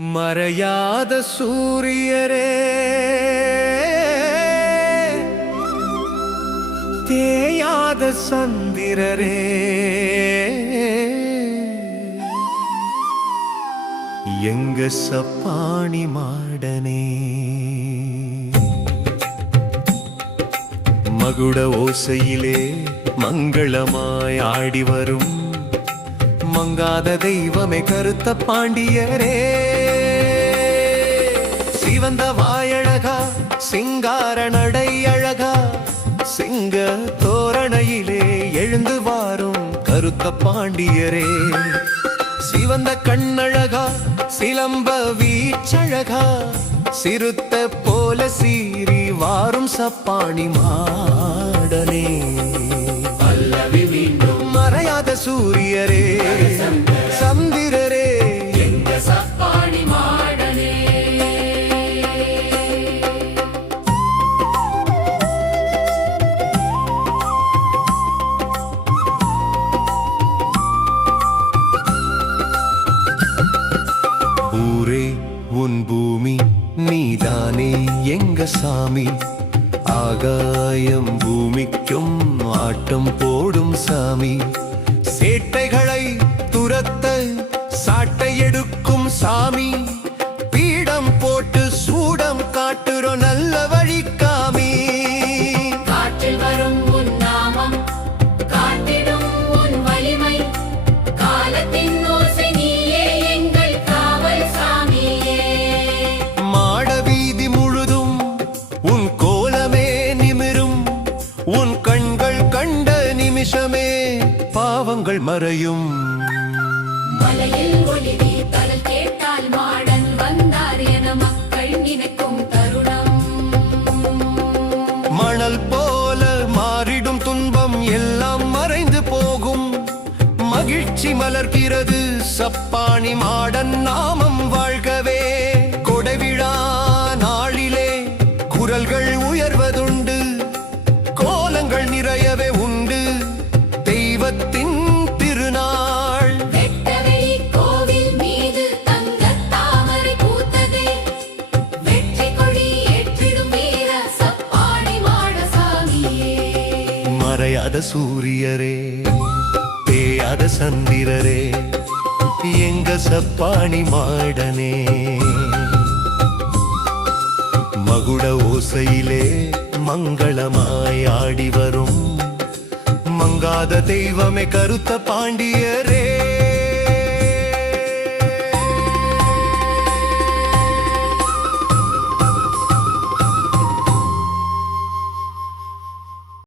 மறையாத சூரியரே. தேயாத சந்திரரே. எங்க சப்பாணி மாடனே. மகுட ஓசையிலே மங்களமாய் ஆடி வரும். மங்காத தெய்வமே கருத்த பாண்டியரே. சிவந்த வாயழகா சிங்கார நடை அழகா சிங்க தோரணையிலே எழுந்து வாரும் கருத்த பாண்டியரே. சிவந்த கண்ணழகா சிலம்ப வீச்சழகா சிறுத்த போல சீறி வாரும் சப்பாணி மாடனே. பல்லவி மீண்டும் மறையாத சூரியரே. உன் பூமி நீதானே எங்க சாமி? ஆகாயம் பூமிக்கும் ஆட்டம் போடும் சாமி. சேட்டைகளை துரத்த சாட்டை எடுக்கும் சாமி. உன் கண்கள் கண்ட நிமிஷமே பாவங்கள் மறையும். மலையில் ஒளிவி தரல் கேட்டால் மாடன் வந்தார் என மக்கள் நினைக்கும் தருணம். மணல் போல மாறிடும் துன்பம் எல்லாம் மறைந்து போகும். மகிழ்ச்சி மலர்கிறது சப்பாணி மாடன் நாமம் மறையாத சூரியரே தேயாத சந்திரரே எங்க சப்பாணி மாடனே. மகுட ஓசையிலே மங்களமாய் ஆடி வரும். மங்காத தெய்வமே கருத்த பாண்டியரே.